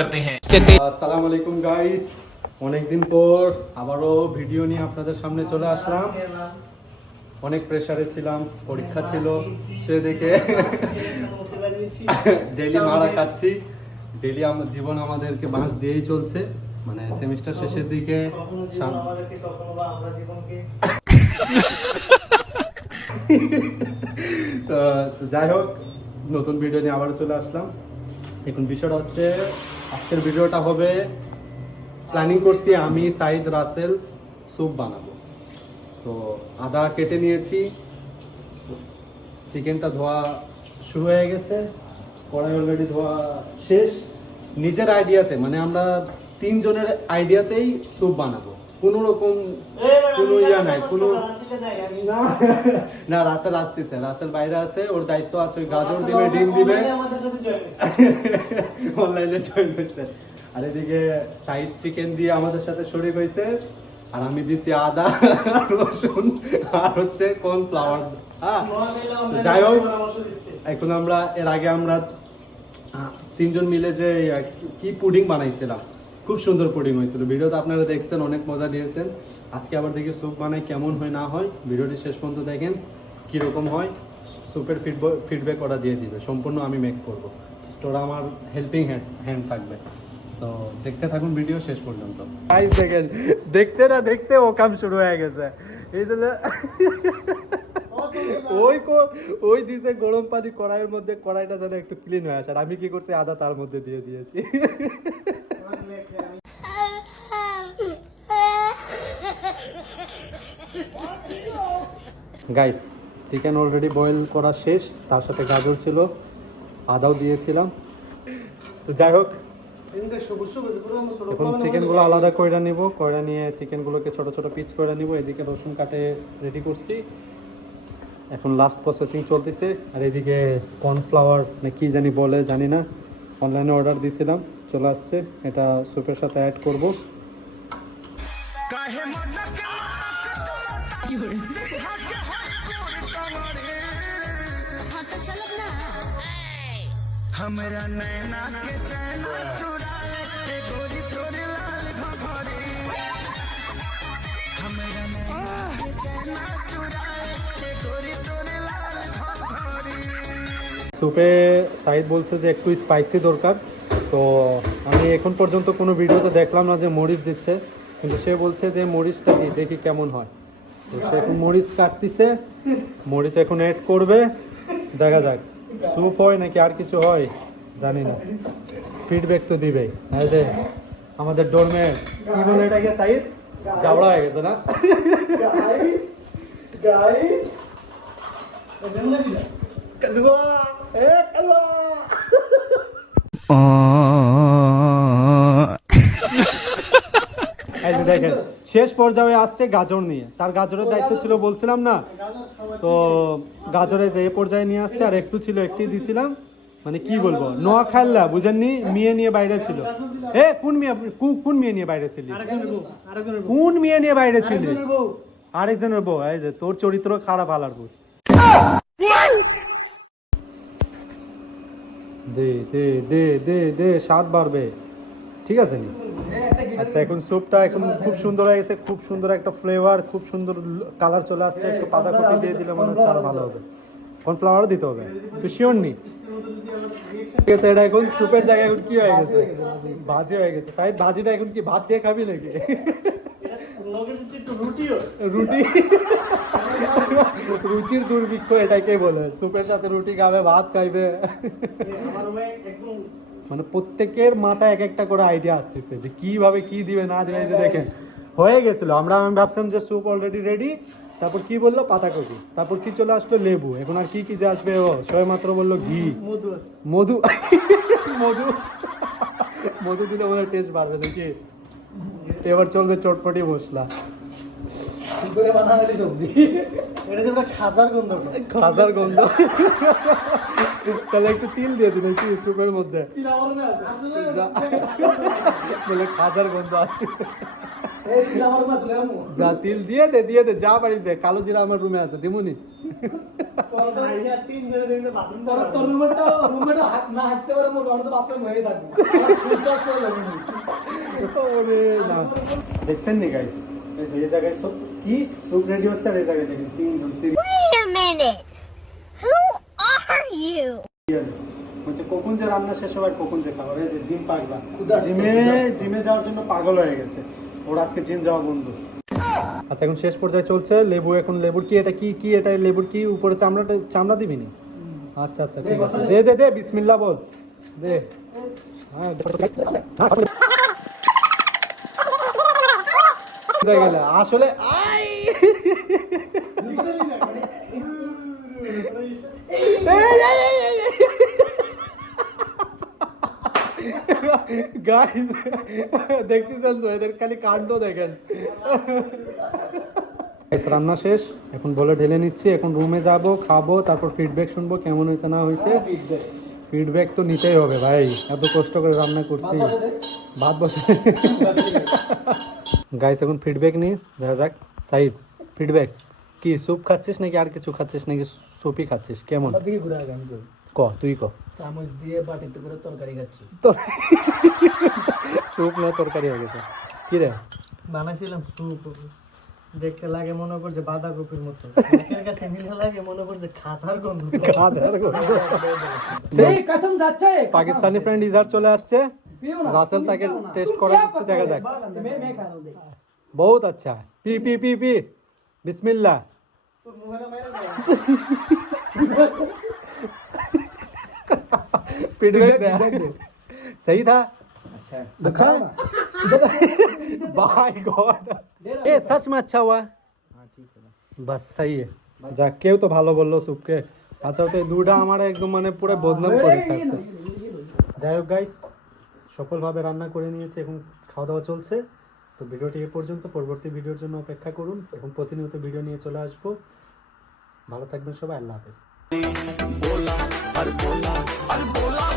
करते हैं। আসসালামু আলাইকুম গাইস, অনেকদিন পর আবারও ভিডিও নিয়ে আপনাদের সামনে চলে আসলাম। অনেক প্রেসারে ছিলাম, পরীক্ষা ছিল, সেদিকে ডেইলি মারা খাচ্ছি। ডেইলি জীবন আমাদেরকে বাঁশ দিয়েই চলছে, মানে সেমিস্টার শেষের দিকে যাই হোক, নতুন ভিডিও নিয়ে আবার চলে আসলাম। এখন বিষয়টা হচ্ছে, আজকের ভিডিওটা হবে, প্ল্যানিং করছি আমি সাইদ রাসেল স্যুপ বানাবো। তো আদা কেটে নিয়েছি, চিকেনটা ধোয়া শুরু হয়ে গেছে, কড়াই অলরেডি ধোয়া শেষ। নিজের আইডিয়াতে, মানে আমরা তিনজনের আইডিয়াতেই স্যুপ বানাবো, কোনো রকম কোনো ইয়া নাই, কোনো না। রাসেল আসতেছে, রাসেল বাইরে আছে, ওর দায়িত্ব আছে, ওই গাজর দিবে, ডিম দিবে, অনলাইনে জয়েন হয়েছে। আর এদিকে সাইড চিকেন দিয়ে আমাদের সাথে শরীক হয়েছে, আর আমি দিচ্ছি আদা, রসুন, আর হচ্ছে কর্নফ্লাওয়ার। যাই হোক, এখন আমরা এর আগে আমরা তিনজন মিলে যে কি পুডিং বানাইছিলাম, খুব সুন্দর পুডিং হয়েছিল, ভিডিওতে আপনারা দেখছেন, অনেক মজা দিয়েছেন। আজকে আবার দেখি স্যুপ বানাই, কেমন হয় না হয়, ভিডিওটি শেষ পর্যন্ত দেখেন কিরকম হয়। স্যুপের ফিডব্যাক ওরা দিয়ে দিবে, সম্পূর্ণ আমি মেক করবো, ওরা আমার হেল্পিং হ্যান্ড থাকবে। তো দেখতে থাকুন ভিডিও শেষ পর্যন্ত। দেখেন, দেখতে না দেখতে ও কাম শুরু হয়ে গেছে। এই জন্য ওই দিছে গরম পানি কড়াইয়ের মধ্যে, কড়াইটা যেন একটু ক্লিন হয়ে আসে। আর আমি কি করছি, আদা তার মধ্যে দিয়ে দিয়েছি। গাইস, চিকেন অলরেডি বয়েল করা শেষ, তার সাথে গাজর ছিল, আদাও দিয়েছিলাম। তো যাই হোক, এখন চিকেনগুলো আলাদা কইরা নিব, কইরা নিয়ে চিকেনগুলোকে ছোট ছোট পিস করে নিব। এদিকে রসুন কাটে রেডি করছি, এখন লাস্ট প্রসেসিং চলতেছে। আর এদিকে কর্নফ্লাওয়ার না কি জানি বলে, জানি না, অনলাইনে অর্ডার দিয়েছিলাম, চলে আসছে। এটা স্যুপের সাথে অ্যাড করব। हमरा नैना के चैना चुराए ए गोरी तोरे लाल घघरी, हमरा नैना के चैना चुराए ए गोरी तोरे लाल घघरी। স্যুপে সাইদ বলছে যে একটু স্পাইসি দরকার। তো আমি এখন পর্যন্ত কোনো ভিডিওতে দেখলাম না যে মরিচ দিচ্ছে, কিন্তু সে বলছে যে মরিচটা দিই, দেখি কেমন হয়। তো সে এখন মরিচ কাটতেছে, মরিচ এখন অ্যাড করবে, দেখা যাক স্যুপ হয় নাকি আর কিছু হয় জানি না, ফিডব্যাক তো দিবেই। হ্যাঁ, যে আমাদের ডোরমে কি বলে এটাকে, সাইদ জাবড়া হয়ে গেছে না। দেখেন, শেষ পর্যায়ে আসছে গাজর নিয়ে, তার গাজরের দায়িত্ব ছিল, বলছিলাম না। তো গাজরে যে পর্যায়ে নিয়ে আসছে, আর একটু ছিল, একটি দিছিলাম, মানে কি বলবো, নোয়া খাইল্লা, বুঝেননি, মেয়ে নিয়ে বাইরে ছিল। কোন মেয়ে নিয়ে বাইরে ছিলি, কোন মেয়ে নিয়ে বাইরে ছিলি? আরেকজনের বউ। এই যে তোর চরিত্র খারাপ, আলার বউ। দে দে দে দে দে, স্বাদ বাড়বে, ঠিক আছে নি? আচ্ছা, এখন স্যুপটা এখন খুব সুন্দর হয়ে গেছে, খুব সুন্দর একটা ফ্লেভার, খুব সুন্দর কালার চলে আসছে। একটু পাতাকপি দিয়ে দিলে মনে হচ্ছে আরো ভালো হবে, কর্নফ্লাওয়ারও দিতে হবে, তুই শিওর নি? ঠিক আছে, এটা এখন স্যুপের জায়গায় এখন কি হয়ে গেছে, ভাজি হয়ে গেছে। সাইদ, ভাজিটা এখন কি ভাত দিয়ে খাবি নাকি? রুটি, রুচির দুর্ভিক্ষ এটাকে বলে, স্যুপের সাথে রুটি খাবে, ভাত খাইবে। মানে প্রত্যেকের মাথায় এক একটা করে আইডিয়া আসতেছে যে কিভাবে কি দিবে না দিবে। যে দেখেন, হয়ে গেছিল, আমি ভাবছিলাম যে স্যুপ অলরেডি রেডি, তারপর কি বললো পাতাকপি, তারপর কি চলে আসলো লেবু, এখন আর কি যে আসবে, ও সবাই মাত্র বললো ঘি, মধু মধু মধু দিলে বোধহয় টেস্ট বাড়বে নাকি। এবার চলবে চটপটি মশলা, খাজার গন্ধ। তাহলে একটু তিল দিয়ে দিন কি স্যুপের মধ্যে, বলে খাজার গন্ধ আসতেছে। যা তিল দিয়ে দে, যা পারিস দে, কালো জিরা আমার রুমে আছে, দিমুনি। তোর রুমমেটও না হাঁটতে পারে মোট অনেক বাথরুম হয়ে থাকবে ওরে না দেখছেন নি গাইস এই জায়গায় সব কি সুপ রেডি হচ্ছে আর এই জায়গায় দেখেন তিনজন Wait a minute. Who are you? হচ্ছে কখন যে রান্না শেষ হবে আর কখন যে খাবার এই যে জিম পাগলা ক্ষুধার্ত, জিমে যাওয়ার জন্য পাগল হয়ে গেছে ওর আজকে জিম যাওয়া বন্ধ আচ্ছা এখন শেষ পর্যায়ে চলছে লেবু এখন লেবুর কি এটা কি এটা লেবুর কি উপরে চামড়া দিবি নি আচ্ছা আচ্ছা ঠিক আছে দে বিসমিল্লাহ বল দে হ্যাঁ আসলে আই গাইস দেখতেছেন তো এদের খালি কাণ্ড দেখেন রান্না শেষ এখন বলে ঢেলে নিচ্ছি এখন রুমে যাব খাবো তারপর ফিডব্যাক শুনবো কেমন হয়েছে না হয়েছে ফিডব্যাক তো নিতেই হবে ভাই এত কষ্ট করে রান্না করছি ভাত বসে গাইস এখন ফিডব্যাক নিয়ে দেখা যাক সাইদ ফিডব্যাক কি স্যুপ খাচ্ছিস নাকি আর কিছু খাচ্ছিস নাকি স্যুপই খাচ্ছিস কেমন দিকে ঘুরে আগে আমি কই ক তুই ক চামচ দিয়ে বাটিতে করে তরকারি খাচ্ছি তোর স্যুপ না তরকারি হয়ে গেছে কি রে বানাইছিলাম স্যুপ দেখতে লাগে মনে করছে বাঁধাকপির মতো এর কাছে মিলে লাগে মনে করছে খাসার গন্ধ সেই কসম যাচ্ছে পাকিস্তানি ফ্রেন্ড ইজার চলে আসছে রাসেল তাকে টেস্ট করা দিচ্ছে দেখা যাক मैं खा रहा हूं देख बहुत अच्छा है पी पी पी पी बिस्मिल्लाह फीडबैक दे सही था अच्छा बाय गॉड ये सच में अच्छा हुआ बस सही है যাক কেউ তো ভালো বললো সুপকে আচ্ছা তো এই দুটা আমার একদম মানে পুরো বদনাম করে ছাড়ছে যাই হোক গাইস সফলভাবে রান্না করে নিয়েছে এখন খাওয়া দাওয়া চলছে তো ভিডিওটি এ পর্যন্ত পরবর্তী ভিডিওর জন্য অপেক্ষা করুন এখন প্রতিনিয়ত ভিডিও নিয়ে চলে আসবো ভালো থাকবেন সবাই আল্লাহ হাফেজ बोला और बोला और बोला